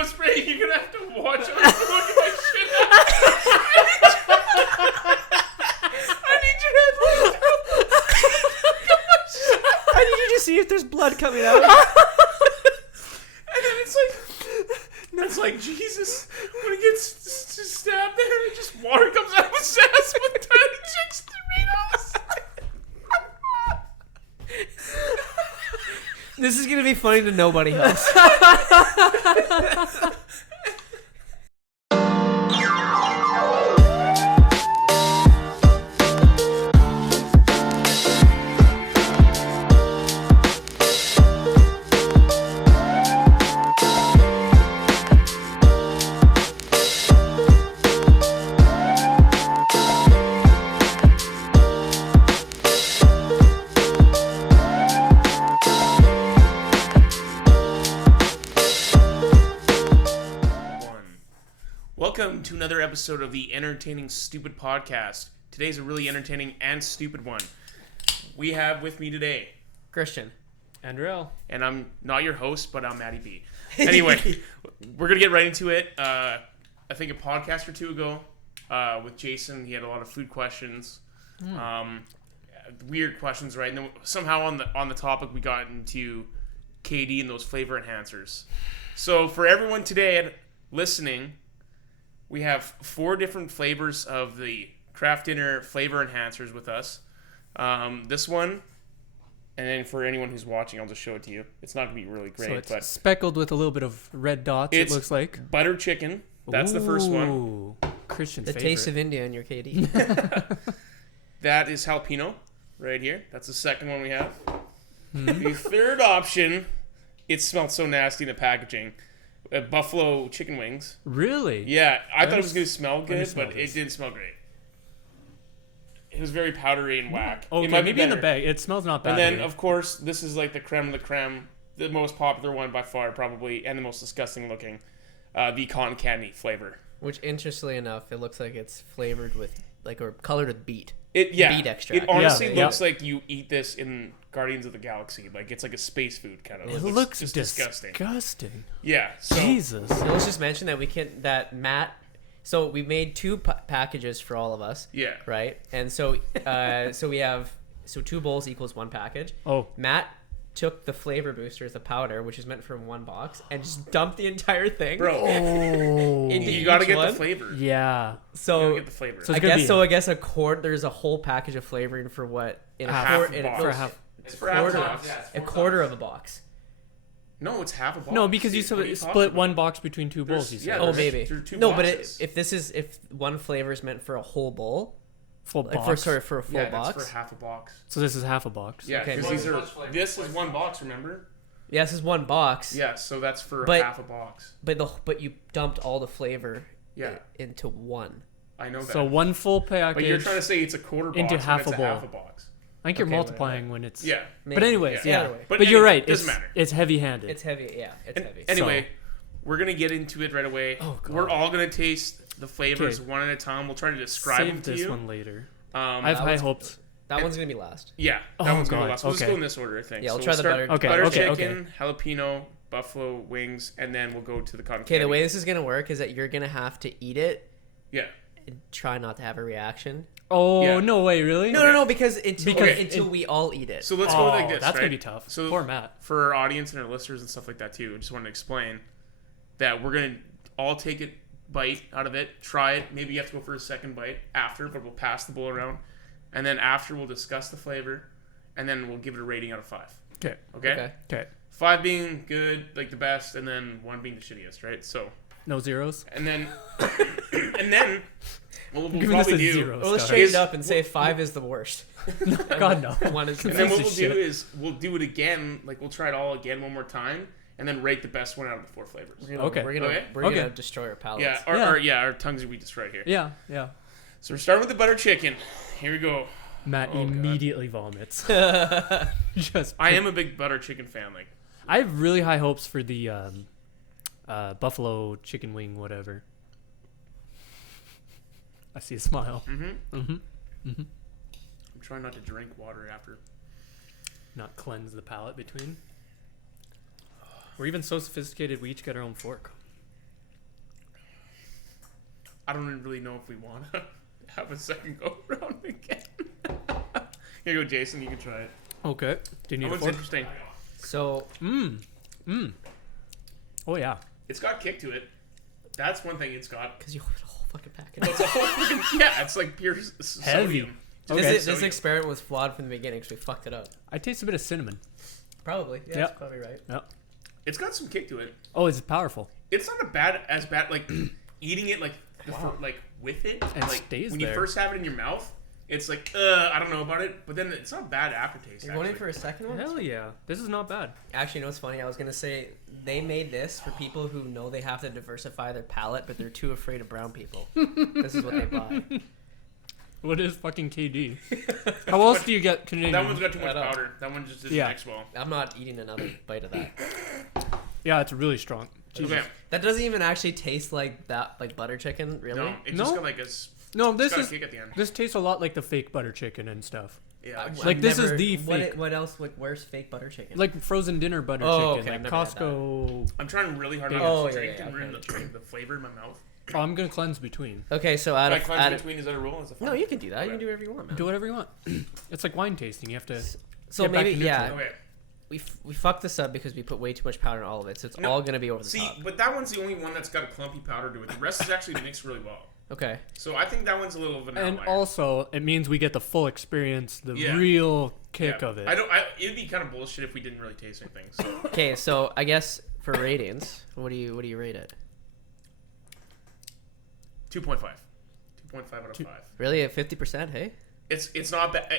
go spray, you're gonna have to watch how I'm looking my shit out. I need your head. I need you to see if there's blood coming out. And then it's like Jesus, when he gets stabbed there, and just water comes out of his ass with tiny chicks Doritos. This is gonna be funny to nobody else. Welcome to another episode of the Entertaining Stupid Podcast. Today's a really entertaining and stupid one. We have with me today Christian. And Rheal. And I'm not your host, but I'm Matty B. Anyway, we're going to get right into it. I think a podcast or two ago with Jayson, he had a lot of food questions. Weird questions, right? And then somehow on the topic, we got into KD and those flavor enhancers. So for everyone today listening, we have 4 different flavors of the Kraft Dinner flavor enhancers with us. This one, and then for anyone who's watching, I'll just show it to you. It's not going to be really great. So it's but speckled with a little bit of red dots, it looks like. Butter chicken. That's the first one. Ooh, Christian's The favorite. taste of India in your KD. That is jalapeno right here. That's the second one we have. The third option, it smelled so nasty in the packaging. Buffalo chicken wings. Really? Yeah, I thought it was going to smell me good, smell but this. it didn't smell great. It was very powdery and whack. Okay, it might be maybe in the better. bag. It smells not bad. And then, here. of course, this is like the creme of the creme, the most popular one by far, probably, and the most disgusting looking, the cotton candy flavor. Which, interestingly enough, it looks like it's flavored with, or colored with beet. Beet extract. It honestly Yeah. looks like you eat this in Guardians of the Galaxy. Like, it's like a space food, kind of. it looks just disgusting. Yeah. So, Jesus. So let's just mention that Matt. So we made 2 packages for all of us. yeah. Right, and so we have 2 bowls equals 1 package. Oh. Matt took the flavor boosters, the powder, which is meant for 1 box, and just dumped the entire thing. Bro, into you gotta each get one. the flavor. Yeah. You So gotta get the flavor. So I it's gonna guess be- I guess a quart. There's a whole package of flavoring for what in a half quart. a In box. a, For half. It's for half a quarter. box. A quarter of a box. No, it's half a box. No, because you Dude, what are split talking one about? box between 2 bowls. You There's- said. yeah, Oh, there's- maybe. there are 2 No, boxes. but if one flavor is meant for a whole bowl, Full like box. for a full yeah, box. that's for half a box. So this is half a box. Yeah, Okay, because maybe. this is 1 box. Remember? Yeah, this is 1 box. Yeah, so that's for But- half a box. But you dumped all the flavor. Yeah. Into 1. I know that. So 1 full package. But you're trying to say it's a quarter box into when half it's a a bowl. half a box. I think you're Okay, multiplying when it's. Yeah. But anyways, Yeah. yeah. Either way. But But you're anyway, right. doesn't It's matter. it's heavy-handed. It's heavy. Yeah, it's heavy. Anyway, we're gonna get into it right away. Oh, God. We're all gonna taste the flavors Okay. one at a time. We'll try to describe them Save to this you. one later. Um, I have that high one's- hopes. That one's gonna be last. yeah, that Oh, one's gonna God, last. We'll just okay. go in this order, I think. Yeah, I'll So try we'll the start butter. butter Okay, chicken, jalapeno, buffalo wings, and then we'll go to the cotton Okay, candy. the way this is gonna work is that you're gonna have to eat it Yeah. and try not to have a reaction. Oh, Yeah. no way, really? No, because Because until we all eat it. So let's Oh, go like this. that's right? gonna be tough. So Poor Matt. for our audience and our listeners and stuff like that too, I just want to explain that we're gonna all take a bite out of it, try it. Maybe you have to go for a second bite after, but we'll pass the bowl around, and then after we'll discuss the flavor, and then we'll give it a rating out of 5. Okay. Okay. Okay. 5 being good, like the best, and then 1 being the shittiest, right? So, No zeros. and then, and then, what we'll Giving this probably a do, 0. Well, let's Scott. change Is- it up and say 5 is the worst. God no. 1 is the and then best. what we'll Piece of do is we'll do it again, like we'll try it all again one more time, and then rate the best one out of the 4 flavors. Okay. We're gonna Okay. gonna destroy our palates. Yeah, Yeah. our tongues will be destroyed here. Yeah, yeah. So we're starting with the butter chicken. Here we go. Matt Oh, God. immediately vomits. Just. I am a big butter chicken fan. Like, I have really high hopes for the buffalo chicken wing, whatever. I see a smile. I'm trying not to drink water after. Not cleanse the palate between. We're even so sophisticated we each got our own fork. I don't really know if we want to have a second go around again. Here you go, Jason. You can try it. Okay. Do you need That a one's fork? interesting. So Oh yeah. It's got kick to it. That's one thing it's got. because you opened a whole fucking packet. It's a whole freaking, yeah, it's like pure sodium. Okay. This experiment was flawed from the beginning because we fucked it up. I taste a bit of cinnamon. Probably. Yeah, Yeah. that's probably right. Yep. It's got some kick to it. Oh, it's powerful. It's not as bad like eating it like like with it. And like stays when there. you first have it in your mouth, it's like I don't know about it, but then it's not bad aftertaste. You're going in actually. for a second one? Hell yeah. This is not bad. Actually, you know what's funny? I was gonna say they made this for people who know they have to diversify their palate, but they're too afraid of brown people. This is what they buy. What is fucking KD? How else do you get Canadian? That one's got too much I know. powder. That one just doesn't Yeah. mix well. I'm not eating another bite of that. Yeah, it's really strong. Okay. That doesn't even actually taste like that, like butter chicken, really. No, it No? just got like No, this got a is kick at the end. this tastes a lot like the fake butter chicken and stuff. Yeah. I've Like, this is the what, fake. what else? Like, where's fake butter chicken? Like frozen dinner butter Oh, chicken, okay, I've like never had Costco. I'm trying really hard Oh, not to yeah, drink yeah, and okay. ruin the flavor in my mouth. Oh, I'm gonna cleanse between. Okay, so out Like of, cleanse out of between, is that a rule? Is it no, you can do that. You can do whatever you want, man. Do whatever you want. It's like wine tasting. You have to. So get back maybe to yeah, neutral. Okay. we fucked this up because we put way too much powder in all of it, so it's No, all gonna be over the See, top. but that one's the only one that's got a clumpy powder to it. The rest is actually mixed really well. Okay. So I think that one's a little of an And outlier. also, it means we get the full experience, the Yeah. real kick Yeah. of it. It'd be kind of bullshit if we didn't really taste anything. So Okay, so I guess for ratings, what do you rate it? 2.5. 2.5 out of 5. Really, at 50%? Hey. It's not bad.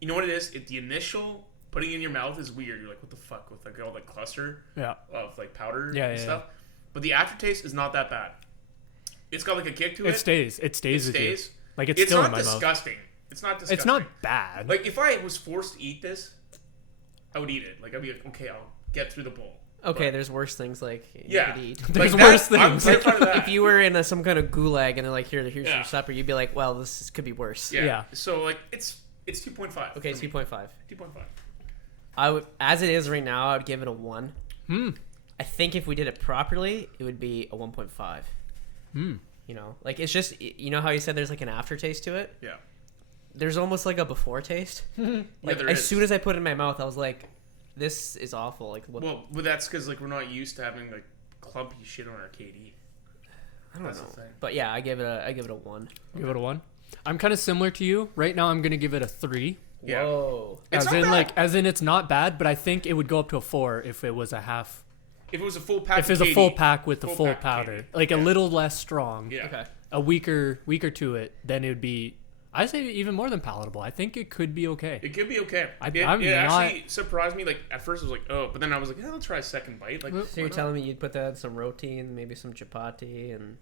You know what it is? The initial putting it in your mouth is weird. You're like, what the fuck with like all the cluster Yeah. of like powder Yeah, and yeah, stuff. But the aftertaste is not that bad. It's got like a kick to it. It stays. It stays It with you. stays. Like it's, It's still not in my mouth. disgusting. It's not disgusting. It's not bad. Like if I was forced to eat this, I would eat it. Like I'd be like, okay, I'll get through the bowl. Okay, But- there's worse things like you Yeah. could eat. There's Like worse that, I'm things. terrified of that. If you were in some kind of gulag and they're like, here's Yeah. your supper, you'd be like, well, could be worse. Yeah. Yeah. So like it's 2.5. Okay, for me. 2.5. 2.5. I would, as it is right now, I would give it a 1. Hmm. I think if we did it properly, it would be a 1.5. Hmm. You know, like it's just, you know how you said there's like an aftertaste to it? Yeah. There's almost like a before taste. Like there as is. soon as I put it in my mouth, I was like, this is awful. Like what? Well, but that's because like we're not used to having like clumpy shit on our KD. I don't That's know. the thing. But yeah, I give it a 1. Give it a 1. I'm kind of similar to you. Right now, I'm gonna give it a 3. Yeah. Whoa. It's as not in, bad. as in, it's not bad, but I think it would go up to a 4 if it was a half. If it was a full pack. If it was of a full KD, pack with the full full pack of powder, KD. like a Yeah. little less strong, Yeah. Okay. a weaker to it, then it would be. I say even more than palatable. I think it could be okay. It could be okay. I'm it not- actually surprised me. Like at first, I was like, oh, but then I was like, yeah, I'll try a second bite. Like, Well, So you're why not? telling me you'd put that in some roti and maybe some chapati and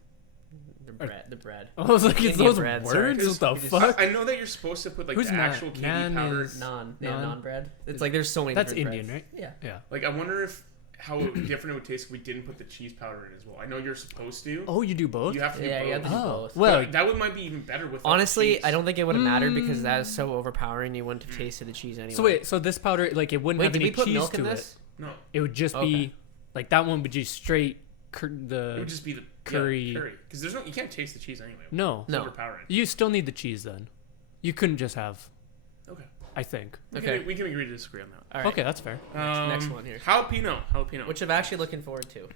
the bread. I was like, it's Indian those bread, sorry. words. What the Just- fuck? I know that you're supposed to put like Who's the naan? actual KD Naan powder. is- Naan Naan. bread. It's like there's so many. That's different Indian, breads. right? Yeah. Yeah. Like I wonder if how different it would taste if we didn't put the cheese powder in as well. I know you're supposed to. Oh, you do both? You have to do Yeah, both. you have to do Oh, both. well, But that would might be even better with. Honestly, cheese. I don't think it would have mattered because that is so overpowering. You wouldn't have tasted the cheese anyway. so wait, so this powder, like, it wouldn't Wait, have did any we put cheese milk to in it. this? No, It would just Okay. be like that one would be straight it the would just be the curry. curry because there's no you can't taste the cheese anyway. no. It's No. overpowering. You still need the cheese then. You couldn't just have. Okay. I think. Okay. We can agree to disagree on that. All right. Okay, that's fair. Next one here. Jalapeno. Which I'm actually looking forward to.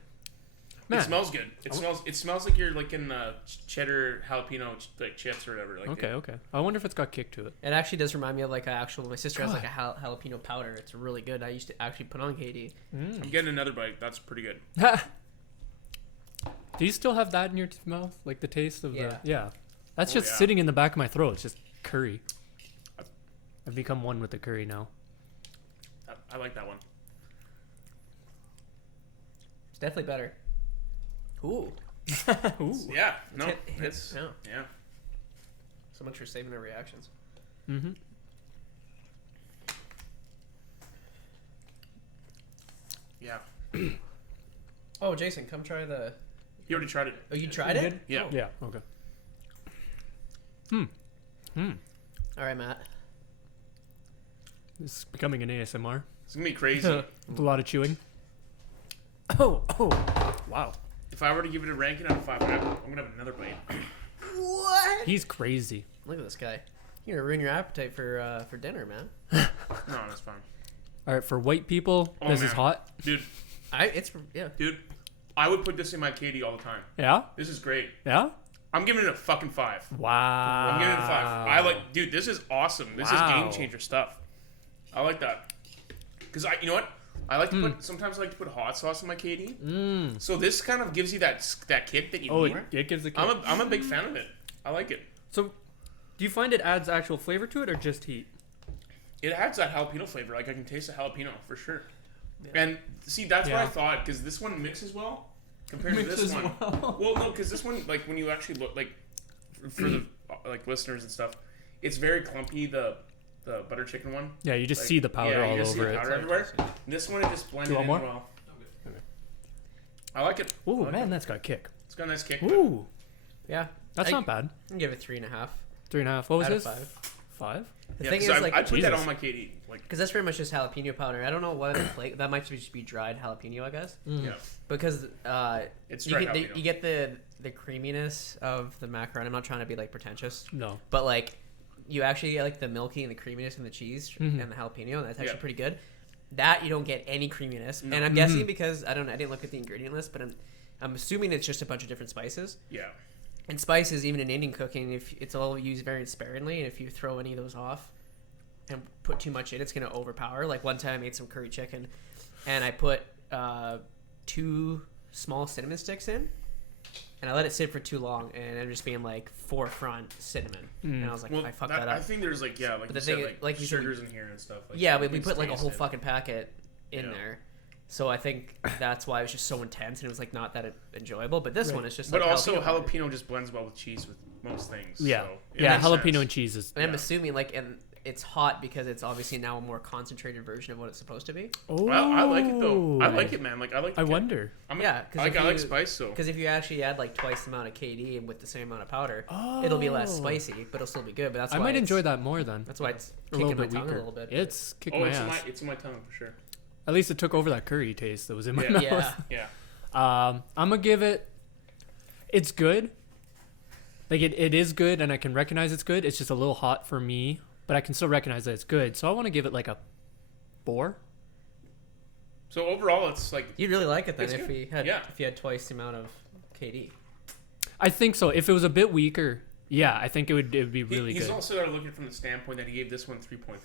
Man. It smells good. It smells like you're like in cheddar jalapeno like chips or whatever. Like Okay. I wonder if it's got kick to it. It actually does remind me of like my sister has God. like a jalapeno powder. It's really good. I used to actually put on KD. I'm getting another bite. That's pretty good. Do you still have that in your mouth? Like the taste of Yeah. the. Yeah. That's Oh, just yeah. sitting in the back of my throat. It's just curry. I've become one with the curry now. I like that one. It's definitely better. Ooh. Ooh. Yeah. No. Hit- It's no. yeah. So much for saving our reactions. Mm-hmm. Yeah. Oh, Jason, come try the. You already tried it. Oh, you tried You it? did? Yeah. Oh. Yeah. Okay. All right, Matt. This is becoming an ASMR. It's gonna be crazy. With a lot of chewing. Oh. Wow. If I were to give it a ranking out of 5, I'm gonna have another bite. What? He's crazy. Look at this guy. You're gonna ruin your appetite for dinner, man. No, that's fine. All right, for white people, Oh, this man. is hot. Dude, Dude. I would put this in my KD all the time. Yeah? This is great. Yeah? I'm giving it a fucking 5. Wow. I'm giving it a 5. Dude, this is awesome. This is Wow. game changer stuff. I like that. Because you know what? I like to sometimes I like to put hot sauce in my KD. So this kind of gives you that kick that you Oh, need. it gives a kick. I'm a big fan of it. I like it. So, do you find it adds actual flavor to it or just heat? It adds that jalapeno flavor. Like I can taste the jalapeno for sure. And see, that's what I thought because this one mixes well compared to this one. Well, no, because this one, like when you actually look, like for the like listeners and stuff, it's very clumpy. The butter chicken one. Yeah, you just Like, see the powder all you just over see the it. powder everywhere. This one, it just blended in more? well. I like it. Ooh, I like man, it. that's got a kick. It's got a nice kick. Ooh, Yeah. that's not bad. I can give it 3.5 3.5. What was out of this? 5. 5? The Yeah, thing is, I like, put that Jesus. on my KD. Like, because that's pretty much just jalapeno powder. I don't know what that might just be dried jalapeno, I guess. yeah, Because it's you dried get, jalapeno. you get the creaminess of the macaroni. I'm not trying to be like pretentious, No. but like you actually get like the milky and the creaminess and the cheese and the jalapeno, and that's actually pretty good. That you don't get any creaminess, and I'm guessing because I didn't look at the ingredient list, but I'm assuming it's just a bunch of different spices. Yeah. And spices, even in Indian cooking, if it's all used very sparingly, and if you throw any of those off and put too much in, it's going to overpower. Like one time I made some curry chicken, and I put 2 small cinnamon sticks in, and I let it sit for too long, and it ended up just being like forefront cinnamon. And I was like, I fucked that up. I think there's like like But you the said, thing- like you said- sugars in here and stuff. Like, Yeah, you we can put like a taste whole it. fucking packet in there. So I think that's why it was just so intense, and it was like not that enjoyable. But this one is just But like also powder. jalapeno just blends well with cheese with most things. Yeah. So it Yeah, makes jalapeno sense. and cheese is. And I'm assuming like, and it's hot because it's obviously now a more concentrated version of what it's supposed to be. Oh. I like it though. I like it, man. Like I like. I wonder. Yeah, I like spice. So Because if you actually add like twice the amount of KD and with the same amount of powder, it'll be less spicy, but it'll still be good. But that's I why might it's- enjoy that more then. That's why it's A little kicking my bit tongue weaker. a little bit. It's kicking my ass. it's in my tongue for sure. At least it took over that curry taste that was in my Yeah. mouth. Yeah. Yeah. I'm gonna give it. It's good. Like it is good, and I can recognize it's good. It's just a little hot for me, but I can still recognize that it's good. So I want to give it like a 4. So overall, it's like You'd really like it then It's if good. if you had twice the amount of KD. I think so. If it was a bit weaker, yeah, I think it would be really he's good. also there looking from the standpoint that he gave this one 3.5.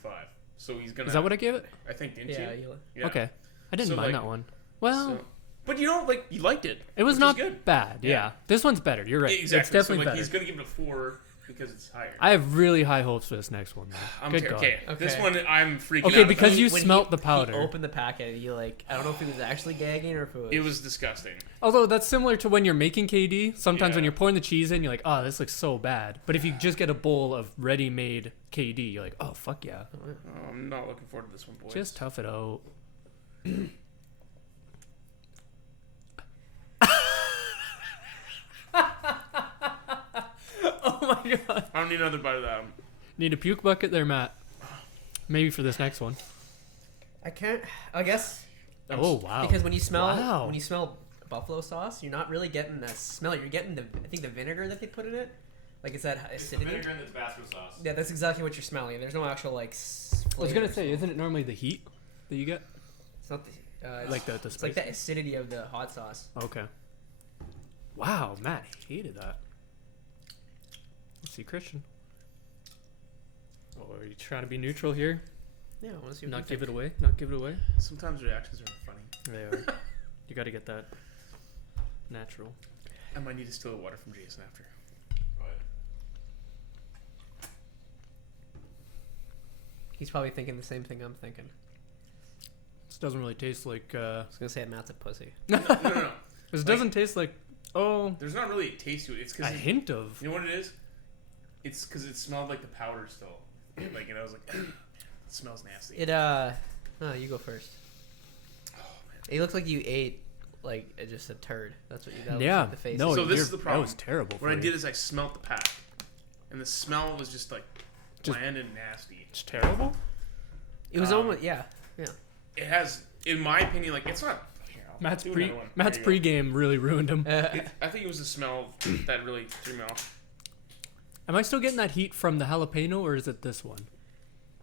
So he's gonna. Is that what I gave it? I think didn't Yeah, you? you Yeah. Okay, I didn't So, mind like- that one. Well, So, but you know, like you liked it. it was which not is good. bad. Yeah. Yeah. This one's better. You're right. Exactly. It's definitely so, like, better. he's gonna give it a 4 because it's higher. I have really high hopes for this next one. Though. I'm Good ter- God. okay. This Okay. one I'm freaking Okay, out. because about. you When smelt he- the powder. He opened the packet, and you like, I don't know if he was actually gagging or if it was. It was disgusting. Although that's similar to when you're making KD. Sometimes when Yeah. you're pouring the cheese in, you're like, oh, this looks so bad. But if you just get a bowl of ready-made KD, you're like, oh, fuck yeah. Oh, I'm not looking forward to this one, boys. Just tough it out. Oh my god. I don't need another bite of that. Need a puke bucket there, Matt. Maybe for this next one. I can't. I guess Oh wow. because when you smell Wow. buffalo sauce, you're not really getting the smell. You're getting the vinegar that they put in it. Like it's that acidity. and the Tabasco sauce. Yeah, that's exactly what you're smelling. There's no actual like. I was gonna flavor. say, isn't it normally the heat that you get? It's not the. Like the It's spice? like the acidity of the hot sauce. Okay. Wow, Matt hated that. Let's see, Christian. Oh, are you trying to be neutral here? Yeah, I want to see. What Not you give think. it away. Not give it away. Sometimes reactions are funny. They are. You got to get that natural. I might need to steal the water from Jayson after. He's probably thinking the same thing I'm thinking. This doesn't really taste like. I was gonna say Matt's a pussy. No. This doesn't taste like. Oh, There's not really a taste to it. It's a because hint of. you know what it is. It's because it smelled like the powder still. Like, and I was like, it smells nasty. It no, you go first. Oh man. It looks like you ate like just a turd. That's what you got. Yeah. Like the face. No, So this you're- is the problem. That was terrible. What for I you. did is I smelt the pack, and the smell was just like Just- bland and nasty. It's terrible. It was almost yeah. It has, in my opinion, like it's not. Here, I'll Matt's do another one. Matt's There you go. pregame really ruined him. I think it was the smell that really threw me off. Am I still getting that heat from the jalapeno, or is it this one?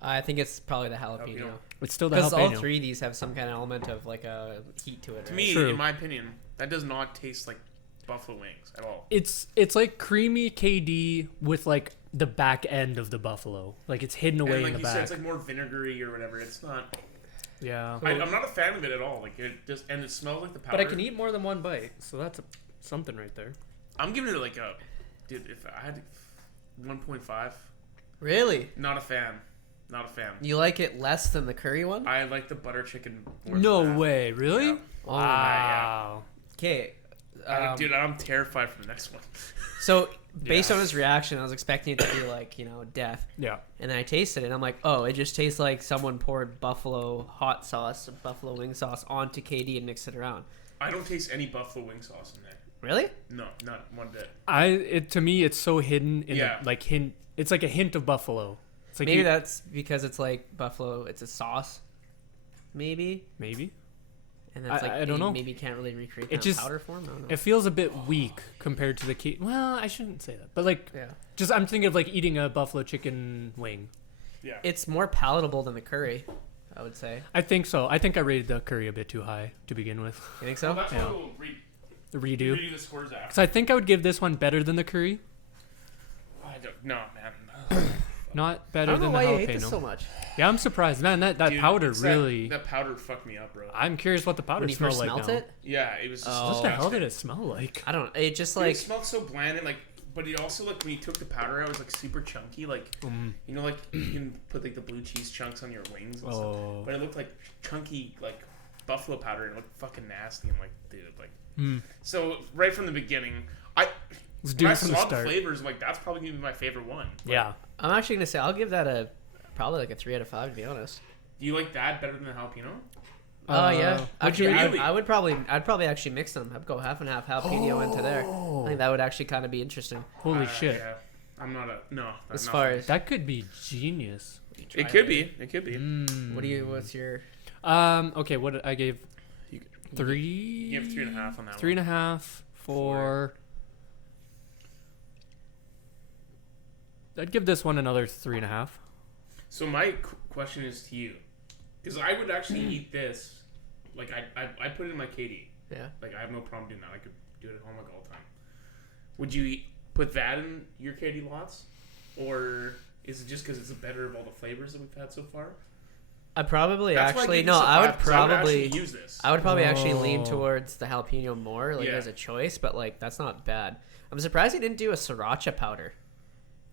I think it's probably the jalapeno. It's still the Because all jalapeno. three of these have some kind of element of like a heat to it. To right? me, True. in my opinion, that does not taste like buffalo wings at all. It's like creamy KD with like the back end of the buffalo. Like it's hidden away And like in the you back. said, it's like more vinegary or whatever. It's not. Yeah. I'm not a fan of it at all. Like it just, and it smells like the powder. But I can eat more than one bite, so that's something right there. I'm giving it like a, dude. If I had 1.5, Really? not a fan. Not a fan. You like it less than the curry one? I like the butter chicken. more No than that. way, really? Yeah. Oh, Wow. Okay. Dude, I'm terrified for the next one. So based Yeah. on his reaction, I was expecting it to be like, death. Yeah. And then I tasted it, and I'm like, oh, it just tastes like someone poured buffalo hot sauce, buffalo wing sauce onto KD and mixed it around. I don't taste any buffalo wing sauce in there. Really? No, not one bit. To me it's so hidden in Yeah. the, like hint. It's like a hint of buffalo. It's like Maybe that's because it's like buffalo. It's a sauce, maybe. maybe. And that's like I don't know. Maybe you can't really recreate It that just- in powder form. I don't know. It feels a bit weak compared to the well, I shouldn't say that, but like Yeah, just I'm thinking of like eating a buffalo chicken wing. Yeah. it's more palatable than the curry, I would say. I think so. I think I rated the curry a bit too high to begin with. You think Well, so? that's Yeah. why we'll The redo. redo the scores after. So I think I would give this one better than the curry, I don't. No, man. not I better don't know than why the you hate jalapeno. this so much. Yeah, I'm surprised, man. That Dude, powder it's really. That powder fucked me up, bro. I'm curious what the powder When you smells first like smelt now. it, Yeah, it was just. Oh. What the hell disgusting. did it smell like? I don't. It just Dude, like it smelled so bland and like, but it also like when you took the powder out, it was like super chunky. Like you know, like you can put like the blue cheese chunks on your wings and stuff. Oh. But it looked like chunky like buffalo powder and it looked fucking nasty. I'm like, dude, like. So right from the beginning, Let's do when I it from the saw the start. flavors, I'm like that's probably gonna be my favorite one. Yeah. I'm actually gonna say I'll give that probably like a 3 out of 5 to be honest. Do you like that better than the jalapeno? Oh yeah, would actually, you really? I'd probably actually mix them. I'd go half and half jalapeno into there. I think that would actually kind of be interesting. Holy shit. Yeah. I'm not a no. As not far for me. as That could be genius. It could be. It could be. what's your Okay, what I gave You 3. You have 3.5 on that 3.5, 4. I'd give this one another 3.5. So my question is to you, because I would actually eat this, like I put it in my KD. yeah? Like I have no problem doing that. I could do it at home like all the time. Would you put that in your KD lots, or is it just because it's the better of all the flavors that we've had so far? I probably That's why actually give no. this a I would 5, 'cause I would probably actually use this. I would probably actually lean Oh. towards the jalapeno more, like Yeah. as a choice. But like that's not bad. I'm surprised he didn't do a sriracha powder,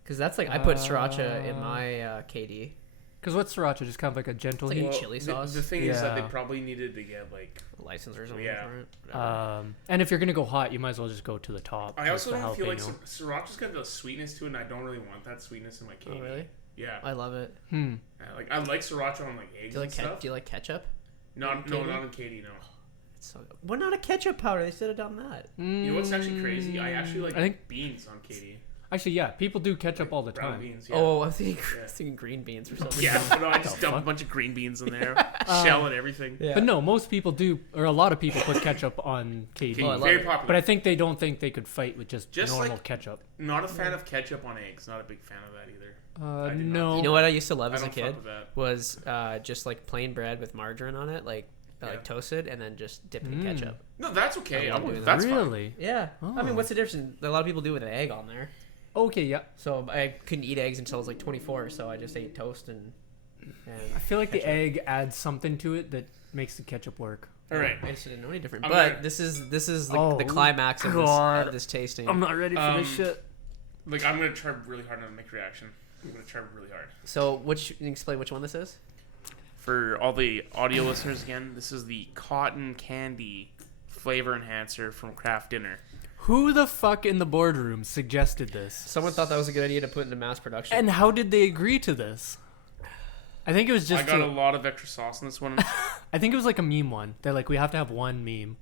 because that's like I put sriracha in my KD. Because what's sriracha? Just kind of like a gentle It's like heat. a chili sauce. The thing is that they Yeah. probably needed to get like. License or something Yeah. for it. Whatever. And if you're gonna go hot, you might as well just go to the top. I with also the don't feel like jalapeno. sriracha's got a sweetness to it, and I don't really want that sweetness in my KD. Oh really? Yeah. I love it. Yeah, like I like sriracha on like eggs Do you and like stuff. do you like ketchup? Not KD? not in KD, no. It's so good. Why not a ketchup powder? They should have done that. You know what's actually crazy? I actually like I think- beans on KD. Actually, yeah, people do ketchup all the Brown time. beans. Yeah. Oh, I'm thinking, Yeah. thinking green beans or something. Yeah, but no, I just the dump a fuck? bunch of green beans in there, shell and everything. Yeah. But no, most people do, or a lot of people put ketchup on KD. Oh, I love Very it. popular. But I think they don't think they could fight with just normal like- ketchup. Not a fan of ketchup on eggs. Not a big fan of that either. I do not. No. You know what I used to love I as a don't fuck kid with that. was just like plain bread with margarine on it, like Yeah. toasted, and then just dip it in ketchup. No, that's okay. I love doing that. That's fine. really? Yeah. I Oh. mean, what's the difference? A lot of people do with an egg on there. Okay, yeah. So I couldn't eat eggs until I was like 24, so I just ate toast and I feel like the ketchup. egg adds something to it that makes the ketchup work. All right. I just didn't know any different. I'm but gonna- this is the, Oh, the climax of God. this tasting. I'm not ready for this Um, shit. Like I'm gonna try really hard not to make reaction. I'm gonna try really hard. So can you explain which one this is? For all the audio listeners again, this is the cotton candy flavor enhancer from Kraft Dinner. Who the fuck in the boardroom suggested this? Someone thought that was a good idea to put into mass production. And how did they agree to this? I think it was just I got a lot of extra sauce in this one. I think it was like a meme one. They're like, we have to have one meme.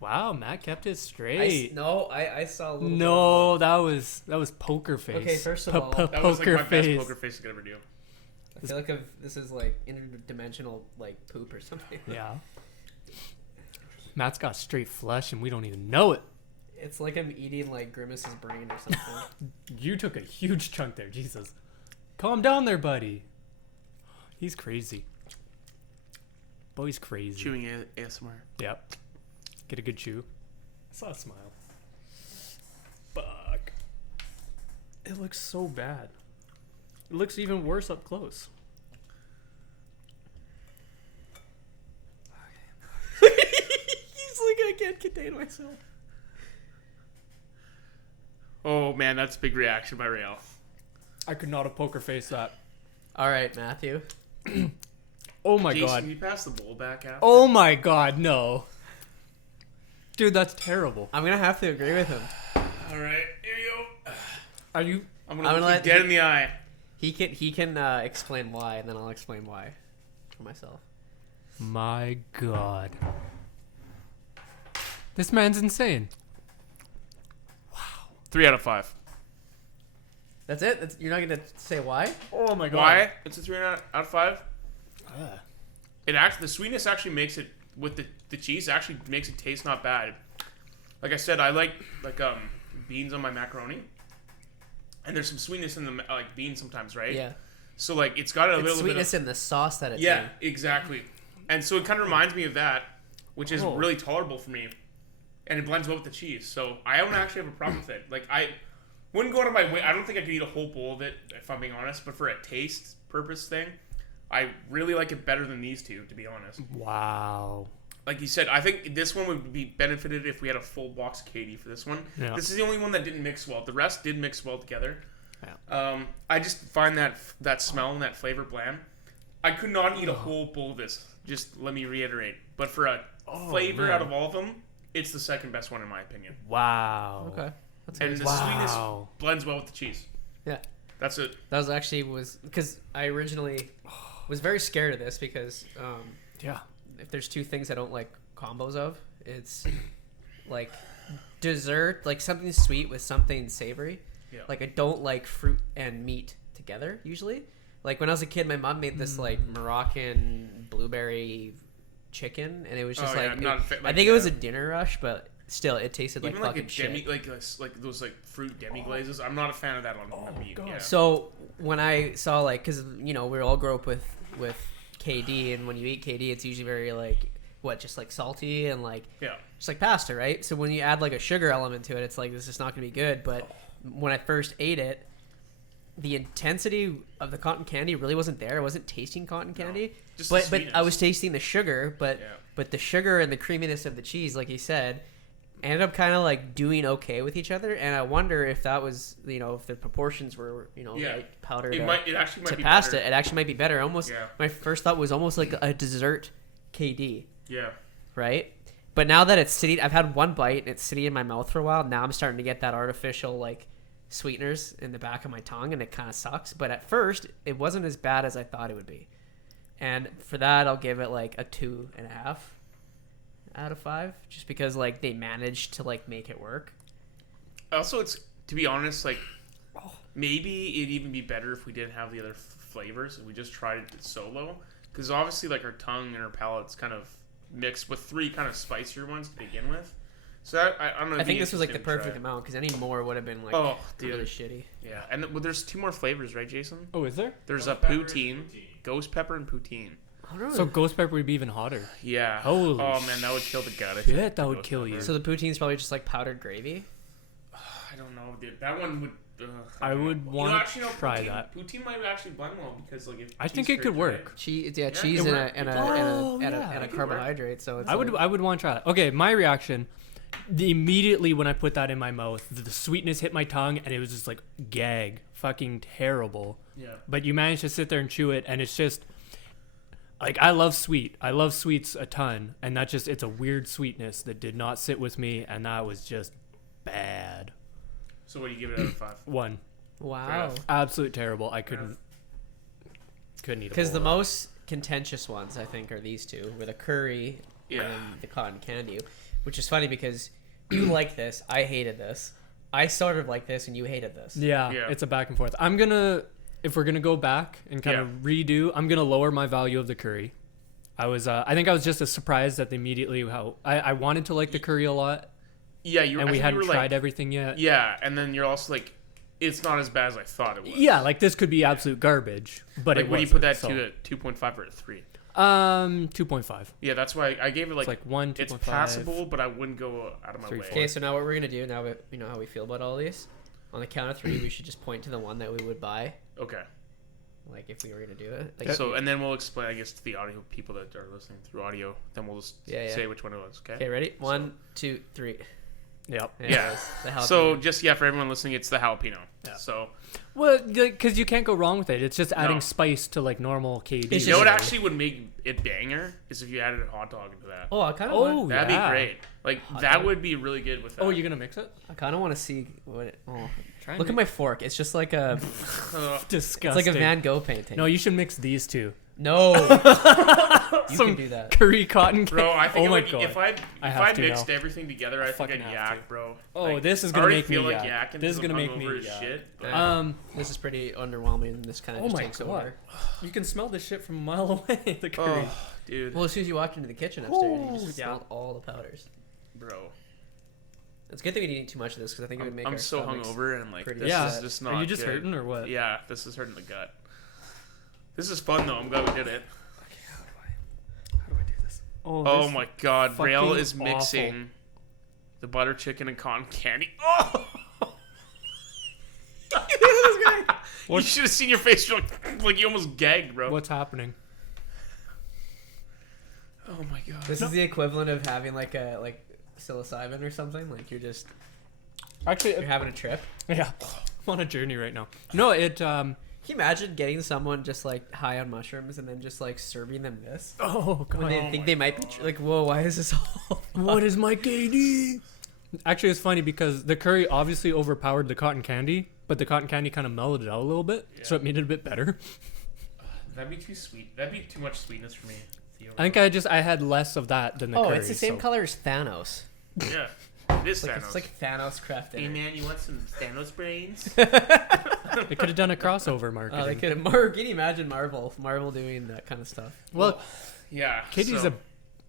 Wow, Matt kept it straight. I saw a little No, that was poker face. Okay, first of all, That was like Poker my best face. poker face I could ever do. I feel like this is like interdimensional like poop or something. Yeah. Matt's got straight flush and we don't even know it. It's like I'm eating like Grimace's brain or something. You took a huge chunk there, Jesus. Calm down there, buddy. He's crazy. Boy's crazy. Chewing ASMR. Yep. Get a good chew. I saw a smile. Fuck. It looks so bad. It looks even worse up close. He's like, I can't contain myself. Oh man, that's a big reaction by Rheal. I could not have poker faced that. All right, Matthew. Oh my Jayson, god. can you pass the bowl back after? Oh my god, no. Dude, that's terrible. I'm gonna have to agree with him. All right, here you go. Are you... I'm gonna look you dead in the eye. He can explain why, and then I'll explain why for myself. My god. This man's insane. 3 out of 5. That's it? You're not gonna say why? Oh my god. Why? It's a 3 out of 5. It actually, the sweetness actually makes it with the cheese actually makes it taste not bad. Like I said, I like beans on my macaroni, and there's some sweetness in the like beans sometimes, right? Yeah. So like it's got a little sweetness bit of, in the sauce that it's yeah, in. exactly. And so it kind of reminds me of that, which is really tolerable for me, and it blends well with the cheese. So I don't actually have a problem with it. Like I wouldn't go out of my way. I don't think I could eat a whole bowl of it if I'm being honest. But for a taste purpose thing, I really like it better than these two, to be honest. Wow. Like you said, I think this one would be benefited if we had a full box of KD for this one. Yeah. This is the only one that didn't mix well. The rest did mix well together. Yeah. I just find that smell and that flavor bland. I could not eat a whole bowl of this. Just let me reiterate. But for a flavor out of all of them, it's the second best one in my opinion. Wow. Okay. That's And nice. the sweetness blends well with the cheese. Yeah. That's it. That was because I originally was very scared of this because Yeah. if there's two things I don't like combos of, it's like dessert, like something sweet with something savory. Yeah. Like I don't like fruit and meat together usually. Like when I was a kid, my mom made this like Moroccan blueberry chicken, and it was just I think it was a dinner rush, but still it tasted like Even like fucking a shit. like those like fruit demi glazes. I'm not a fan of that on meat. God. Yeah. So when I saw like, because we all grow up with KD, and when you eat KD, it's usually very like just like salty and like just like pasta, right? So when you add like a sugar element to it, it's like this is not gonna be good. But when I first ate it, the intensity of the cotton candy really wasn't there. I wasn't tasting cotton candy, but I was tasting the sugar. But the sugar and the creaminess of the cheese, like you said, ended up kind of like doing okay with each other. And I wonder if that was if the proportions were like powdered it actually might to be pasta. better. It actually might be better. Almost my first thought was almost like a dessert KD. Yeah. Right. But now that it's sitting, I've had one bite and it's sitting in my mouth for a while. Now I'm starting to get that artificial like sweeteners in the back of my tongue, and it kind of sucks. But at first, it wasn't as bad as I thought it would be, and for that, I'll give it like a 2.5 out of 5, just because like they managed to like make it work. Also, it's to be honest, like maybe it'd even be better if we didn't have the other flavors and we just tried it solo, because obviously like our tongue and our palate's kind of mixed with 3 kind of spicier ones to begin with. So I don't know. I think this was like the perfect amount, because any more would have been like really shitty. Yeah, and there's 2 more flavors, right, Jason? Oh, is there? There's a poutine, ghost pepper, and poutine. Oh, really? So ghost pepper would be even hotter. Yeah. Holy oh man, that would kill the gut. Shit, that would kill you. So the poutine's probably just like powdered gravy. I don't know, dude. That one would. I would want to try that. Poutine might actually blend well because like if I think it could work. Cheese it and a could carbohydrate. So it's I would want to try that. Okay, my reaction. Immediately when I put that in my mouth, the sweetness hit my tongue, and it was just like gag, fucking terrible. Yeah. But you manage to sit there and chew it, and it's just like I love sweets a ton, and it's a weird sweetness that did not sit with me, and that was just bad. So what do you give it out of 5? 1. Wow. Absolute terrible. I couldn't eat it. Because the most contentious ones, I think, are these two, with the curry and the cotton candy, which is funny because you like this, I hated this. I sort of like this, and you hated this. Yeah, it's a back and forth. If we're gonna go back and kind of redo, I'm gonna lower my value of the curry. I think I was just as surprised at immediately how I wanted to like the curry a lot, Yeah, and I we think hadn't you were tried everything yet. Yeah, and then you're also like, it's not as bad as I thought it was. Yeah, like this could be absolute garbage, but Like, it would you wasn't, put that so. to a 2.5 or a 3? 2.5. Yeah, that's why I gave it It's like 1, 2.5. it's passable, but I wouldn't go out of my 3, way. 4. Okay, so now what we're gonna do? Now we know how we feel about all these. On the count of 3, we should just point to the one that we would buy. Okay. Like if we were gonna do it. Like, So, and then we'll explain, I guess, to the audio people that are listening through audio. Then we'll just Yeah. say which one it was. Okay. okay, ready? 1, 2, 3. Yep. Yeah. it was the jalapeno. So just for everyone listening, it's the jalapeno. Yeah. So Well, because you can't go wrong with it. It's just adding No. spice to like normal KD. It's you know what just- actually would make it banger is if you added a hot dog into that. Oh, I kind of. Oh, That'd yeah. be great. Like Hot that dog. would be really good with that. Oh, you're gonna mix it? I kind of want to see what. Oh, Try look at my fork. It's just like a. Ugh. Disgusting. It's like a Van Gogh painting. No, you should mix these two. No. You Some can do that. curry cotton. Bro, I think Oh my it would, God. if I have to mixed now. everything together, I think fucking I'd have yak, bro. Oh, Like, this is I gonna already make me feel like yak. yakking. This is 'cause gonna I'm make me hungover as yak. shit. But This is pretty underwhelming. This kind of Oh just my takes God. over. You can smell this shit from a mile away. The curry. oh, dude, Well, as soon as you walked into the kitchen upstairs, you Oh, just yeah. smelled all the powders. bro, It's good that we didn't eat too much of this because I think it would make I'm our so stomachs- hungover and like pretty this yeah. is just not. Are you just good. hurting or what? Yeah, this is hurting the gut. This is fun though. I'm glad we did it. How do I do this? Oh this- my God, Rheal fucking is awful. mixing the butter chicken and cotton candy. Oh. You should have seen your face. You're like you almost gagged, bro. What's happening? Oh my God. This is the equivalent of having like a psilocybin or something. Like you're Actually, having a trip. yeah. I'm on a journey right now. No, it. Can you imagine getting someone just like high on mushrooms and then just like serving them this? Oh When God. they think they might be like, whoa, why is this all? What is my KD? Actually, it's funny because the curry obviously overpowered the cotton candy, but the cotton candy kind of mellowed it out a little bit, so it made it a bit better. That'd be too sweet. That'd be too much sweetness for me. I think I had less of that than the Oh, curry. it's the same so- color as Thanos. Yeah, it is Thanos. It's like Thanos craft Hey dinner. man, you want some Thanos brains? They could have done a crossover marketing. Oh, they could have. Can you imagine Marvel doing that kind of stuff? Well, Yeah. Katie's so, a.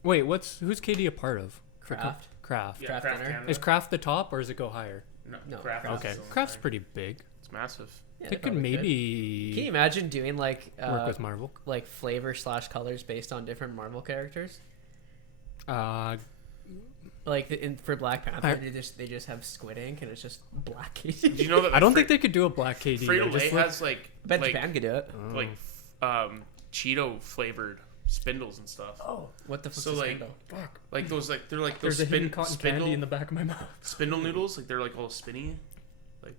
Wait, who's Katie a part of? Craft. Craft. yeah, Kraft Kraft dinner. Canada. Is Kraft the top or does it go higher? No, Kraft. Kraft. is Okay, its own Kraft's thing. pretty big. It's massive. Yeah, They could probably maybe Can you imagine doing like work with Marvel. like flavor / colors based on different Marvel characters? Like for Black Panther, they just have squid ink and it's just black. Do you know that? I don't think they could do a black KD. Frito Lay Just like- has like I bet like Japan could do it. like Cheeto flavored spindles and stuff. Oh, what the fuck? So like, fuck, like those like they're like those There's a hidden cotton spindle candy in the back of my mouth. spindle noodles. Like they're like all spinny. Like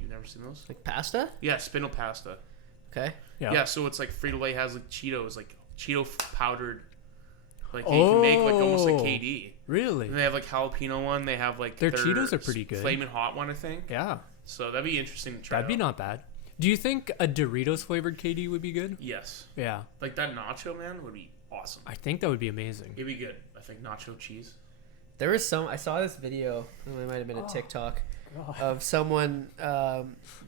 you've never seen those? Like pasta? Yeah, spindle pasta. Okay. Yeah, so it's like Frito Lay has like Cheetos, like Cheeto powdered. Like you can make like almost like Oh. KD. Really? And they have like jalapeno one. They have like Their Cheetos are pretty good. Flamin' hot one, I think. Yeah. So that'd be interesting to try. That'd be out. not bad. Do you think a Doritos flavored KD would be good? Yes, Yeah. like that nacho man would be awesome. I think that would be amazing. It'd be good. I think nacho cheese. There was I saw this video. It might have been a TikTok God. of someone.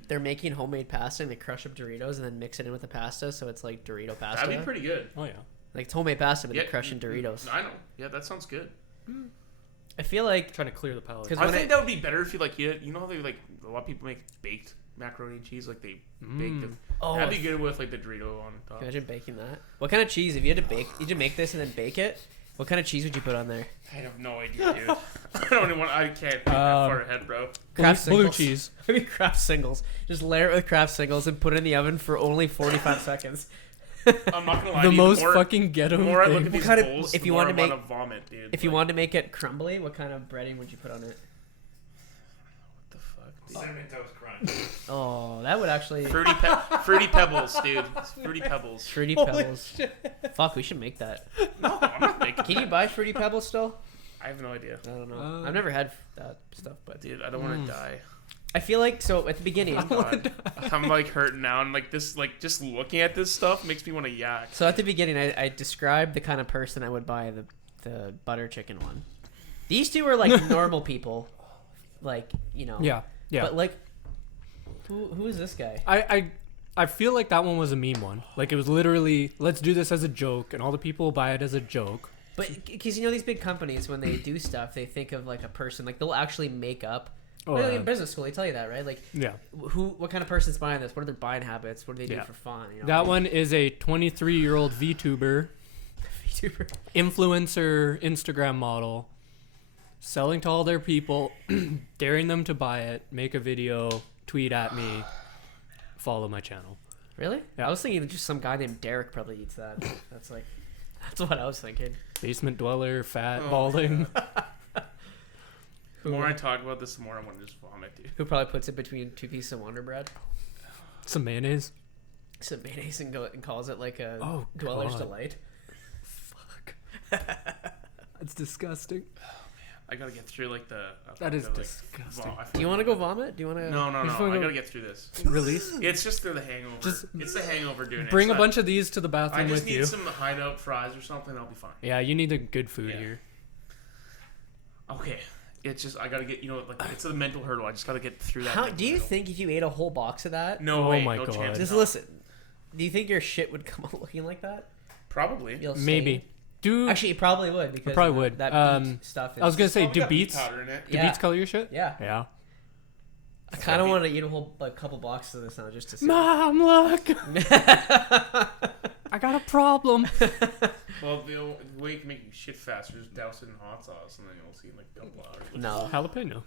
They're making homemade pasta and they crush up Doritos and then mix it in with the pasta, so it's like Dorito pasta. That'd be pretty good. Oh yeah. Like it's homemade pasta, but Yeah, they're crushing Doritos. I know. Yeah, that sounds good. I feel like Trying to clear the palate. 'Cause I when think that would be better if you like you know how they like a lot of people make baked macaroni and cheese, like they bake them. That'd be good with like the Dorito on top. imagine baking that. What kind of cheese? If you had to make this and then bake it, what kind of cheese would you put on there? I have no idea, dude. I don't even want. I can't think that far ahead, bro. Kraft blue singles. cheese. Maybe Kraft singles. Just layer it with Kraft singles and put it in the oven for only 45 seconds. I'm not gonna lie. The to you, most more, fucking ghetto The more I look thing. at these kind of- bowls, if the you more wanted to I want to vomit, dude. If you wanted to make it crumbly, what kind of breading would you put on it? what the fuck, dude? Cinnamon Toast Crunch. Oh, that would actually Fruity Pebbles, dude. Fruity Pebbles. Fruity Holy Pebbles. shit. Fuck, we should make that. No, I'm not making. Can you buy Fruity Pebbles still? I have no idea, I don't know. I've never had that stuff, but dude. I don't want to die. I feel like so at the beginning. God. I'm like hurting now, and like this, like just looking at this stuff makes me want to yak. So at the beginning, I described the kind of person I would buy the butter chicken one. These two are like normal people, like Yeah. Yeah. But like, who is this guy? I feel like that one was a meme one. Like it was literally, let's do this as a joke, and all the people buy it as a joke. But because these big companies, when they do stuff, they think of like a person. Like they'll actually make up. Well, in business school, they tell you that, right? Like, what kind of person's buying this? What are their buying habits? What do they do for fun? That one is a 23-year-old VTuber, influencer, Instagram model, selling to all their people, daring them to buy it, make a video, tweet at me, follow my channel. Really? Yeah. I was thinking just some guy named Derek probably eats that. That's what I was thinking. Basement dweller, fat, balding. The more I talk about this, the more I want to just vomit, dude. Who probably puts it between 2 pieces of Wonder Bread? Some mayonnaise. Some mayonnaise and calls it like a dweller's delight. Fuck. That's disgusting. Oh, man. I gotta get through like the. That is disgusting. Do you want to go vomit? Do you want to? No. I gotta get through this. Release? It's just the hangover. It's the hangover doing it. Bring a bunch of these to the bathroom with you. I just need some hideout fries or something. I'll be fine. Yeah, you need the good food here. Okay. It's just I gotta get it's a mental hurdle. I just gotta get through that. How do you think if you ate a whole box of that? No way. Oh my no God. chance. Just listen. Do you think your shit would come out looking like that? Probably. Maybe. Actually, it probably would because probably would. That beet stuff. I was gonna say, do beet beets? powder in it. Do beets color your shit? Yeah. Yeah. I kind of want to eat a couple boxes of this now just to see. Mom, look! I got a problem. Well, the way you can make shit faster is douse it in hot sauce, and then you'll see like double out. No. Jalapeno.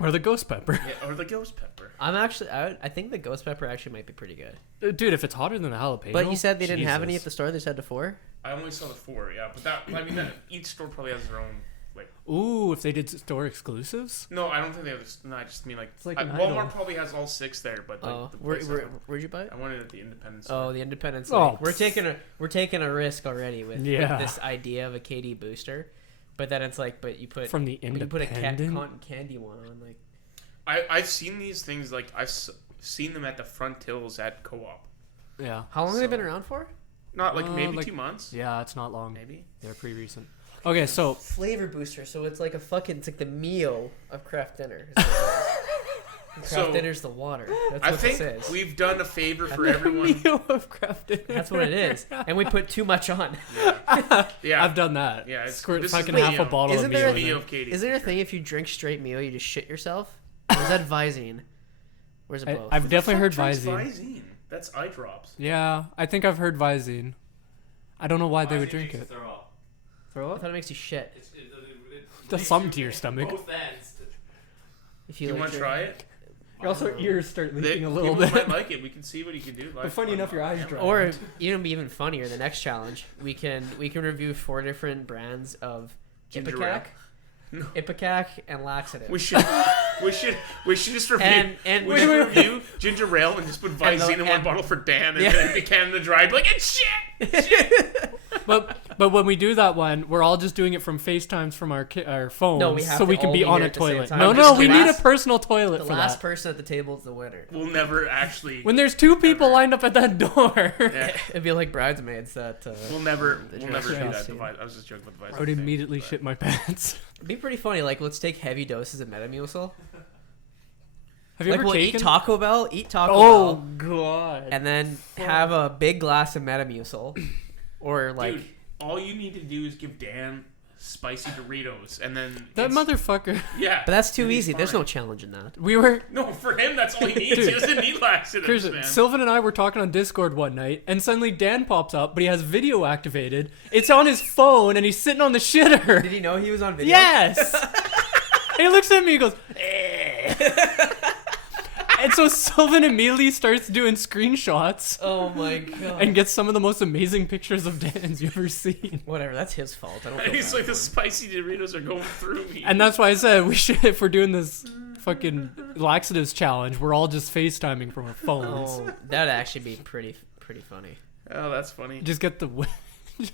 Or the ghost pepper. Yeah, or the ghost pepper. I think the ghost pepper actually might be pretty good. Dude, if it's hotter than the jalapeno. But you said they didn't have any at the store. They said the 4. I only saw the 4. Yeah, but each store probably has their own. Like, ooh, if they did store exclusives? No, I don't think they have. No, I just mean like, it's like Walmart probably has all 6 there, but like, where'd you buy it? I wanted it at the Independence store. Oh, the Independence. Oh, we're taking a risk already with this idea of a KD booster, but then it's like, but you put from the Independent. You put a cotton candy one on, like. I've seen these things, like I've seen them at the front tills at Co-op. Yeah. How long have they been around for? Not like maybe 2 months. Yeah, it's not long. Maybe they're pretty recent. Okay, so flavor booster. So it's like it's like the Mio of craft dinner. Craft dinner's the water. That's what this is. We've done a favor for everyone. Mio of craft dinner. That's what it is, and we put too much on. Yeah, I've done that. Yeah, squirt fucking half a bottle of Mio. Is there a thing if you drink straight Mio, you just shit yourself? Or is that Visine? Where's it both? I've definitely heard Visine. That's eye drops. Yeah, I think I've heard Visine. I don't know why they would drink it. Throw I up? thought it makes you shit. It does something to your stomach. Both ends. If you want to try it? Your also ears start leaking a little bit. bit. Might like it. We can see what you can do. But funny enough, your eyes dry. Or it'll be even funnier. The next challenge, we can review 4 different brands of Ipecac. No. Ipecac and laxative. We should just review and review ginger ale and just put Visine in one bottle for Dan and then be Canada Dry. Be like, it's shit. But when we do that one, we're all just doing it from FaceTimes from our phones, so we can be on a toilet. We need a personal toilet for that. The last person at the table is the winner. We'll never actually. When there's 2 people lined up at that door, it'd be like bridesmaids that. We'll never do that. I was just joking about the Visine. I would immediately shit my pants. It'd be pretty funny. Like, let's take heavy doses of Metamucil. Have you ever taken? Eat Taco Bell. Oh God! And then have a big glass of Metamucil, or like. Dude, all you need to do is give Dan spicy Doritos, and then that motherfucker. Yeah, but that's too easy. There's no challenge in that. No, for him that's all he needs. Dude, he doesn't need laxatives, man. Sylvan and I were talking on Discord one night, and suddenly Dan pops up, but he has video activated. It's on his phone, and he's sitting on the shitter. Did he know he was on video? Yes. He looks at me and goes, eh. And so Sylvan immediately starts doing screenshots. Oh my God. And gets some of the most amazing pictures of Dan's you've ever seen. Whatever, that's his fault. I don't feel he's like, the spicy Doritos are going through me. And that's why I said we should, if we're doing this fucking laxatives challenge, we're all just FaceTiming from our phones. Oh, that'd actually be pretty funny. Oh, that's funny. Just get the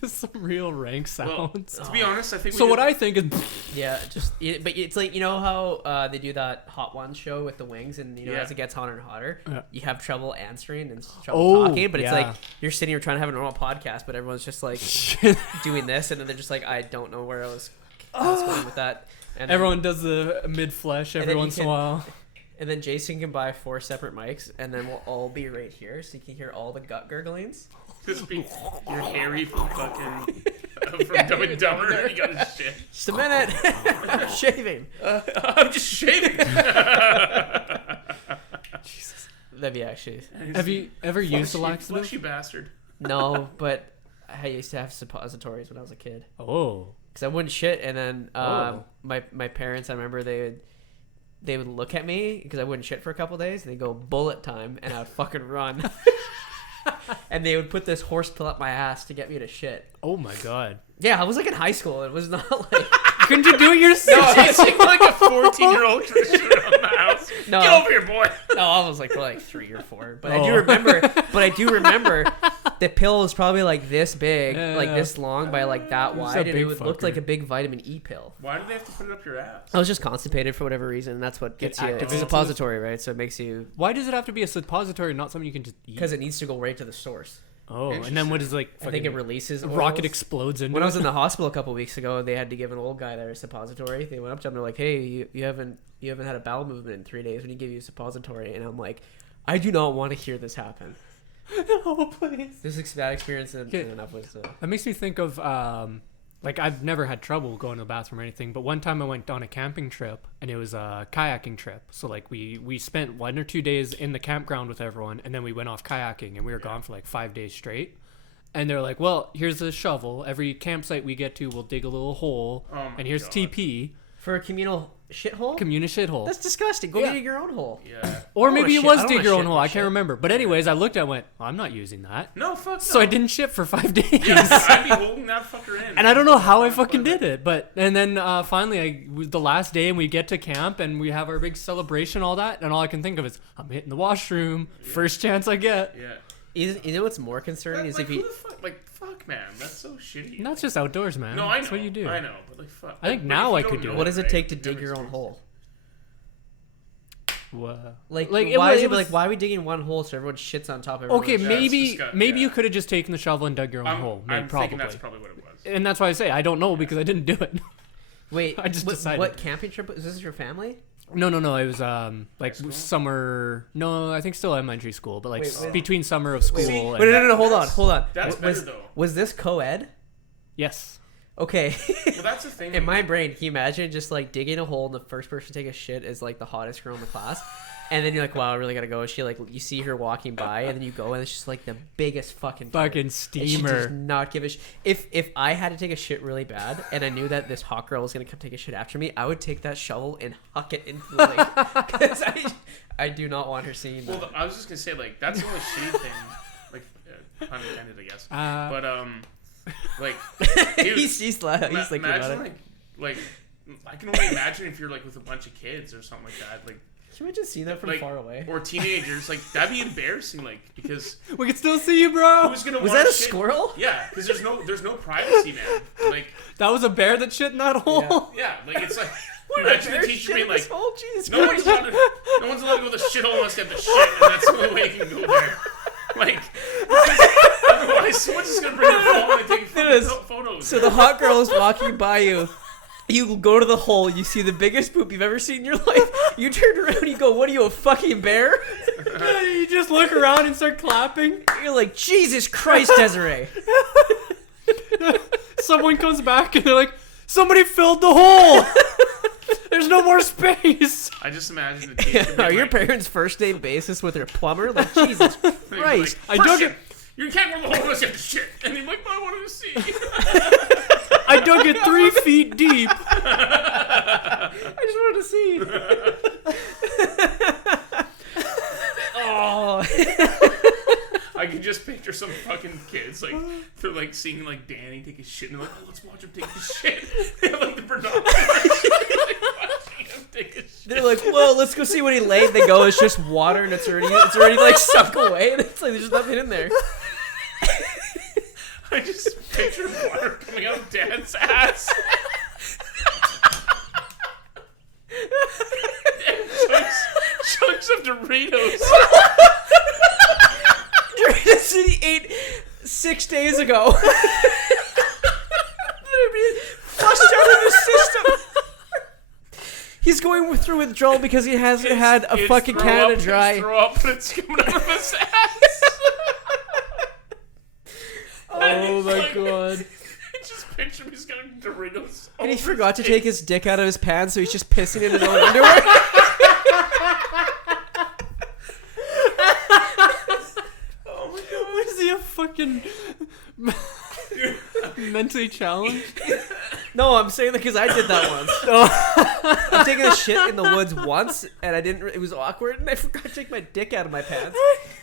just some real rank sounds. Well, to be honest, I think so. What I think is, but it's like, you know how they do that Hot Ones show with the wings, and as it gets hotter and hotter, you have trouble answering and trouble talking. But it's like you're sitting here trying to have a normal podcast, but everyone's just like doing this, and then they're just like, I don't know where I was going with that. And everyone does the mid flesh every once in a while. And then Jayson can buy 4 separate mics, and then we'll all be right here, so you can hear all the gut gurglings. Just be your hairy fucking from Dumb and Dumber. You got his shit. Just a minute. I'm shaving. I'm just shaving. Jesus. That'd be actually... Have you ever used a laxative? Fleshy bastard. No, but I used to have suppositories when I was a kid. Oh. Because I wouldn't shit, and then Oh. my parents, I remember they would look at me because I wouldn't shit for a couple days, and they go bullet time, and I'd fucking run. And they would put this horse pill up my ass to get me to shit. Oh my god. Yeah, I was like in high school. It was not like... Couldn't you do it yourself? No, it's like a 14-year-old Christian around the house. No. Get over here, boy. No, I was like probably like 3 or 4. But Oh. I do remember the pill was probably like this big, like this long by like that It was wide, a and it big looked fucker. like a big vitamin E pill. Why do they have to put it up your ass? I was just constipated for whatever reason, and that's what gets you. It's a activates suppository, right? So it makes you... Why does it have to be a suppository, not something you can just eat? Because it needs to go right to the source. Oh, and then what is like? I think it releases rocket oils. explodes into When I was it? in the hospital a couple weeks ago, they had to give an old guy there a suppository. They went up to him, they're like, "Hey, you haven't had a bowel movement in 3 days. We need to give you a suppository." And I'm like, I do not want to hear this happen. Oh, please. This is bad experience, and Okay. enough was. That makes me think of like I've never had trouble going to the bathroom or anything, but one time I went on a camping trip and it was a kayaking trip. So like we spent 1 or 2 days in the campground with everyone, and then we went off kayaking, and we were gone for like 5 days straight. And they're like, "Well, here's a shovel. Every campsite we get to, we'll dig a little hole, Oh my and here's God. TP, For a communal shithole? shithole." That's disgusting. Go Yeah. dig your own hole. Yeah. Or I don't maybe it wanna was shit- I don't dig wanna your own shit hole. in I shit. can't remember. But anyways, I looked at it and went, well, I'm not using that. No, fuck no. So I didn't shit for 5 days. I'd be holding that fucker in. And I don't know how I fucking did it, but and then finally, the last day, and we get to camp and we have our big celebration, all that, and all I can think of is I'm hitting the washroom first chance I get. Yeah. You know what's more concerning is Like, if who you... the fuck? Like, fuck, man. That's so shitty. And that's just outdoors, man. No, I know. That's what you do. I know, but like, fuck. I think But now if you I could don't do know it. What does it right, take to you've dig never your own experienced hole? Whoa. Like it why was- is it it was- like why are we digging one hole so everyone shits on top of everyone? Okay, Yeah, maybe it's maybe yeah. you could have just taken the shovel and dug your own hole. I'm Probably. thinking that's probably what it was. And that's why I say I don't know because I didn't do it. Wait, I just decided. What camping trip is this? Your family? No. It was like school? summer. No, I think still elementary school, but like Wait. between summer of school. See, and, Wait, no, hold on. That's was, better, though. Was this co-ed? Yes. Okay. Well, that's the thing. In my brain, can you imagine just like digging a hole and the first person to take a shit is like the hottest girl in the class? And then you're like, wow, I really gotta go. She like, you see her walking by, and then you go, and it's just like the biggest fucking Fucking And she does steamer. not give a shit. If I had to take a shit really bad, and I knew that this hot girl was gonna come take a shit after me, I would take that shovel and huck it into the lake because I do not want her seeing that. Well, I was just gonna say like that's the only shitty thing. Like, pun intended, I guess. But like, dude, he's thinking imagine about it. like I can only imagine if you're like with a bunch of kids or something like that, like. Can we just see that from like, far away? Or teenagers, like that'd be embarrassing, like because We can still see you, bro. who's gonna Was wanna that a shit? squirrel? Yeah, because there's no privacy, man. Like That was a bear that shit in that hole. yeah, like it's like imagine the teacher being like, "Oh Jesus no one's allowed to go to the shithole unless they have the shit, and that's the only way you can go there. Like otherwise, someone's just gonna bring their phone and take photos. So the hot girl is walking by you. You go to the hole. You see the biggest poop you've ever seen in your life. You turn around. You go, "What are you, a fucking bear?" You just look around and start clapping. You're like, "Jesus Christ, Desiree!" Someone comes back and they're like, somebody filled the hole. There's no more space. I just imagine the teacher being Are your like, parents' first name basis with their plumber? Like, Jesus Christ! Like, I dug "Christian, it. You can't wear the hole unless you have the shit. And he's like, "I wanted to see." I dug it 3 feet deep. I just wanted to see. Oh. I can just picture some fucking kids like they're like seeing like Danny take his shit and they're like, "Oh, let's watch him take his shit." They have like the binoculars, like, watching him take his shit. They're like, "Well, let's go see what he laid." They go, "It's just water, and it's already like sunk away." And it's like there's nothing in there. I just picture water coming out of Dad's ass. chunks of Doritos. Doritos he ate 6 days ago. They're being flushed out of his system. He's going through withdrawal because he hasn't had a It's fucking throw Canada up, Dry. It's throw up, but it's coming out of his ass. Oh my Like, god. Just picture he's got Doritos. And he over forgot to his take his dick out of his pants, so he's just pissing in his own underwear. Oh my god. What is he, a fucking mentally challenged? No, I'm saying that because I did that once. I'm taking a shit in the woods once, and I didn't. It was awkward, and I forgot to take my dick out of my pants.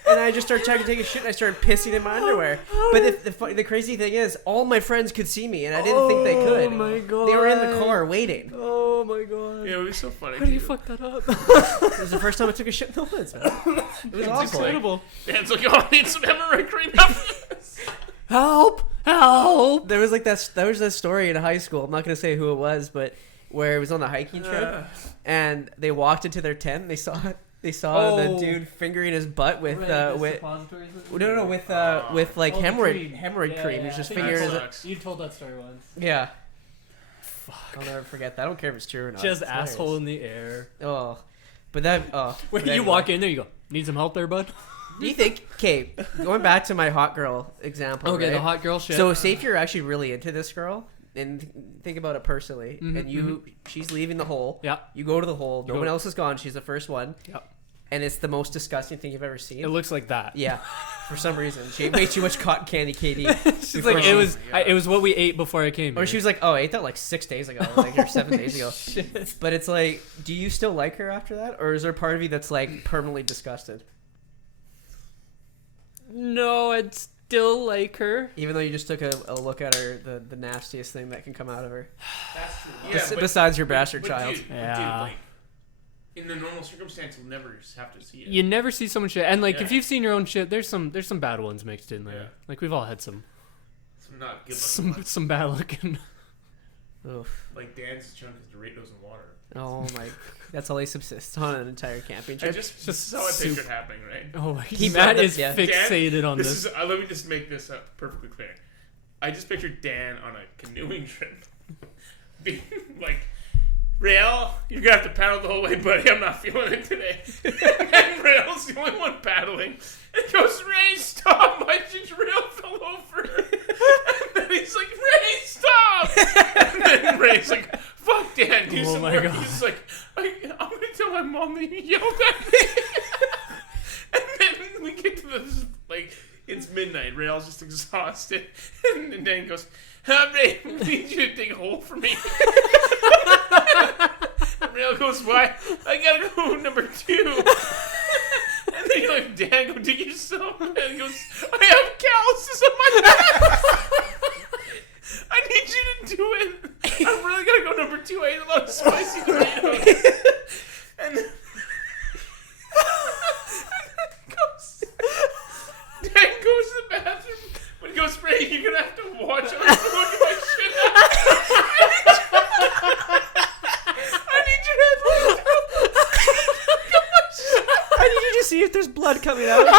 And I just started trying to take a shit, and I started pissing in my underwear. But the crazy thing is, all my friends could see me, and I didn't think they could. Oh my god. They were in the car waiting. Oh my god. Yeah, it was so funny. How do you fuck that up? It was the first time I took a shit in the woods, man. It was awful. Incredible. Dan's like, oh, I need some hemorrhoid cream after this. Help! Help! There was like that. There was that story in high school. I'm not gonna say who it was, but where it was on the hiking trip, and they walked into their tent. And they saw the dude fingering his butt with like hemorrhoid cream. He's just fingering his. Sucks. You told that story once. Yeah. Fuck. I'll never forget that. I don't care if it's true or not. Just It's asshole in hilarious. the air. Oh, but that. Oh, Wait, but you anyway. walk in there, you go, need some help there, bud? Do you think? Okay, going back to my hot girl example. Okay, right? the hot girl shit. So say if you're actually really into this girl, and think about it personally, Mhm, and she's leaving the hole. Yeah. You go to the hole. No go- one else is gone. She's the first one. Yep. And it's the most disgusting thing you've ever seen. It looks like that. Yeah, for some reason she ate way too much cotton candy, Katie. It's like she- it was. yeah. It was what we ate before I came. Or here. she was like, "Oh, I ate that like 6 days ago, like or 7 days ago." But it's like, do you still like her after that, or is there part of you that's like permanently disgusted, No, I'd still like her. even though you just took a look at her, the nastiest thing that can come out of her, That's true. Yeah, besides your bastard but child. Dude, Yeah. like, in the normal circumstance, you'll never have to see it. You never see someone shit, and like if Yeah. you've seen your own shit, there's some bad ones mixed in there. Yeah. Like we've all had some Some not good looking ones. some bad looking. Oof. Like Dan's chunk of Doritos and water. Oh my, that's all he subsists on an entire camping trip. This is how I soup. pictured happening, right? Oh, He Matt brought is the- yeah. fixated on this. Is let me just make this perfectly clear. I just pictured Dan on a canoeing trip, being like, "Rheal, you're gonna have to paddle the whole way, buddy. I'm not feeling it today." And Rheal's the only one paddling. And he goes, "Ray, stop! My ginger Rheal fell over." And then he's like, "Ray, stop!" And then Ray's like, "Fuck, Dan, do Oh some my work." God. He's like, "I'm gonna tell my mom that you yelled at me." And then we get to this, like, it's midnight. Rheal's just exhausted. And Dan goes, "Ray, I need you to dig a hole for me." And Rheal goes, "Why? I gotta go number 2. And then you're like, "Dan, go dig yourself." And he goes, "I have calluses on my back. I need you to do it. I'm really gonna go number 2. I ate a lot of spicy Doritos." And then Dan goes to the bathroom, but he goes, "Ray, you're gonna have to watch out for looking my shit out. I need you to I need you to see if there's blood coming out. And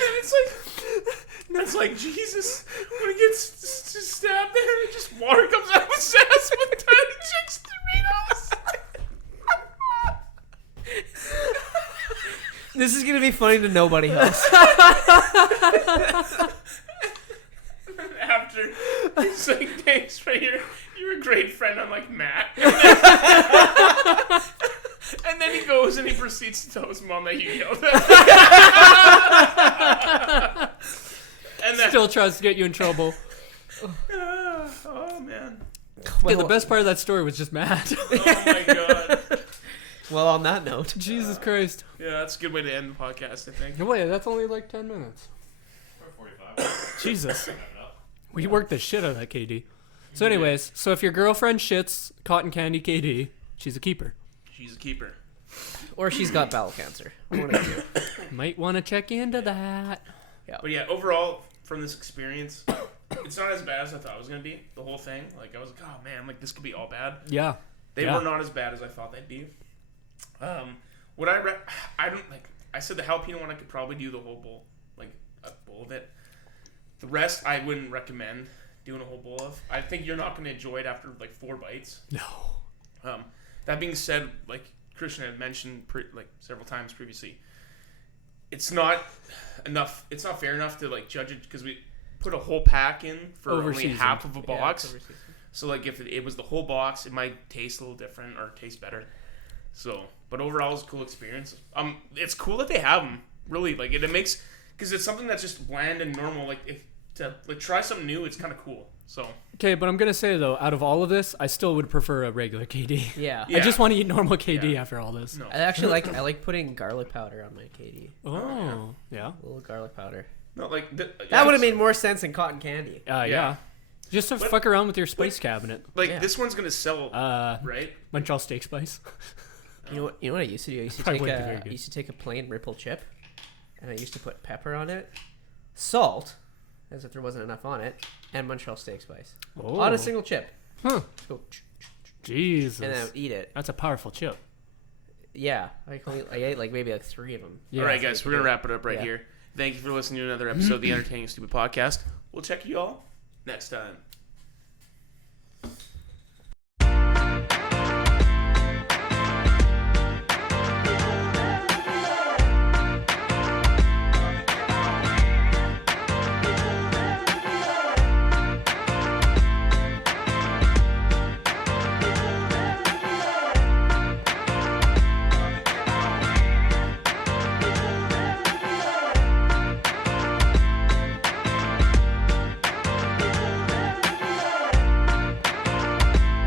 then it's like Jesus, when he gets stabbed there, and just water comes out of his ass with tiny chicks Doritos. This is gonna be funny to nobody else. And after, he's like, "Thanks, Ray, you're a great friend, unlike Matt." And then he goes and he proceeds to tell his mom that he yelled at her. And then, Still tries to get you in trouble. oh man. Yeah, the best part of that story was just Matt. Oh my god. Well, on that note, Jesus Christ. Yeah, that's a good way to end the podcast, I think. Wait, that's only like 10 minutes. 45. Jesus. We worked the shit out of that KD. So anyways, so if your girlfriend shits cotton candy KD, she's a keeper. She's a keeper. or she's got bowel cancer. One of the two. Might want to check into that. But yeah, overall, from this experience, it's not as bad as I thought it was going to be. The whole thing. Like, I was like, oh man, like this could be all bad. Yeah. They Yeah. were not as bad as I thought they'd be. What I don't like. I said the jalapeno one I could probably do the whole bowl, like a bowl of it. The rest I wouldn't recommend doing a whole bowl of. I think you're not going to enjoy it after like 4 bites. No. That being said, like Christian had mentioned like several times previously, it's not enough. It's not fair enough to like judge it because put a whole pack in for only Overseasoned. half of a Yeah, box. it's overseasoned. So like if it was the whole box, it might taste a little different or taste better. So, but overall, it's a cool experience. It's cool that they have them. Really, like it makes because it's something that's just bland and normal. Like if to like try something new, it's kind of cool. So Okay, but I'm gonna say though, out of all of this, I still would prefer a regular KD. Yeah. Yeah. I just want to eat normal KD Yeah. after all this. no, I actually I like putting garlic powder on my KD. Oh, yeah. A little garlic powder. no, like That would have made more sense than cotton candy. Yeah. Just to But- fuck around with your spice cabinet. like Yeah. this one's gonna sell, right? Montreal steak spice. You know what I used to do? I used to Probably take wouldn't be very I good. used to take a plain Ripple chip, and I used to put pepper on it, salt, as if there wasn't enough on it, and Montreal steak spice Oh. on a single chip. Huh. Just go, Jesus. and then I would eat it. That's a powerful chip. Yeah, I ate like maybe like 3 of them. Yeah. All right, guys, we're gonna wrap it up right Yeah. here. Thank you for listening to another episode of the Entertaining Stupid Podcast. We'll check you all next time.